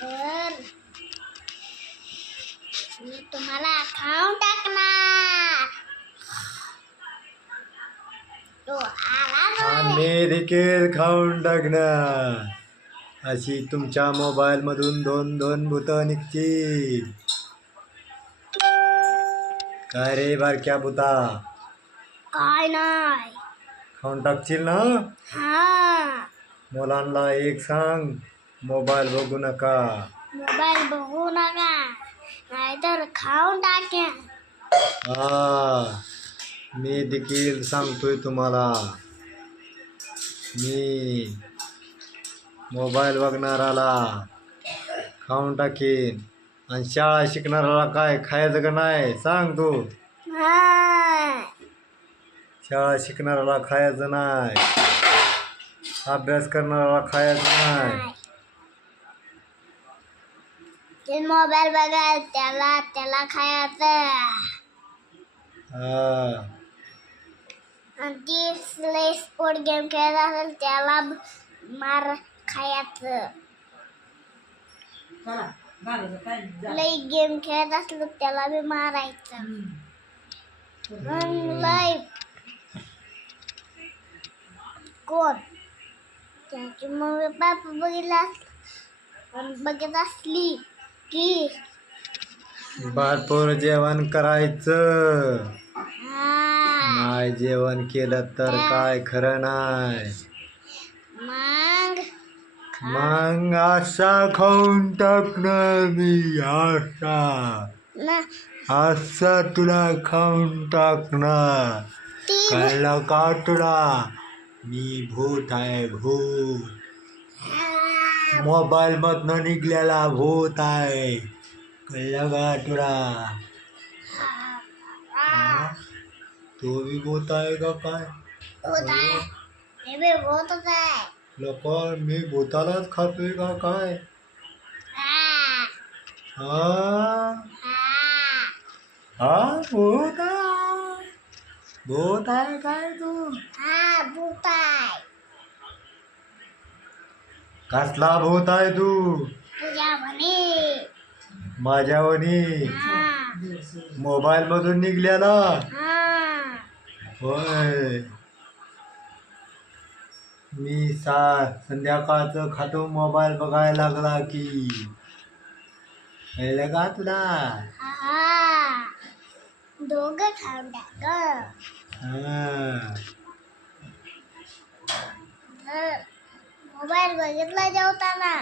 तर मी तुम्हाला खाऊन टाकणार. तो आला आम्ही देखील खाऊन टाकणार. अशी तुमच्या मोबाईल मधून दोन दोन भूतं निघतील. काय रे बारक्या भूता, काय नाही. खाऊन टाकशील ना? हा, मुलांना एक सांग, मोबाईल बघू नका. मोबाईल बघू नका, नाहीतर खाऊन टाकेन. हा, मी देखील सांगतोय तुम्हाला. मी मोबाईल बघणाराला खाऊन टाकीन. आणि शाळा शिकणाराला काय खायचं का नाही सांग तू. हा, शाळा शिकणाराला खायचं नाही, अभ्यास करणाराला खायचं नाही. ते मोबाईल बघाय त्याला खायचं. हा, आणि ती लय स्पोर्ट गेम खेळत असेल त्याला मार खायचं. लय गेम खेळत असलो त्याला बी मारायचं. लय कोण त्याची मम्मी पप्पा बघत असली की भरपूर जेवण करायचं. हा, नाही जेवण केलं तर काय खरं नाही. मग असा खाऊन टाकणार मी. असा तुला खाऊन टाकणार. कळलं का तुला? मी भूत आहे, भूत. मोबाईल मधनं निघलेला भूत आहे. कळलं का तुला? हा? तो बी भूत आहे का काय? लोक मी भूतालाच खातोय का काय? हा, हा, भूत आहे. भूत आहे काय तू? भूत आहे. कसला भूत आहे तू? तुझ्या म्हणे. माझ्यावनी मोबाईल मधून निघलेला? होय. मी संध्याकाळचं खातो मोबाईल बघायला लागला की. कळलं का तुला? दोघं खाऊन टाक. मोबाईल बघितला जेवताना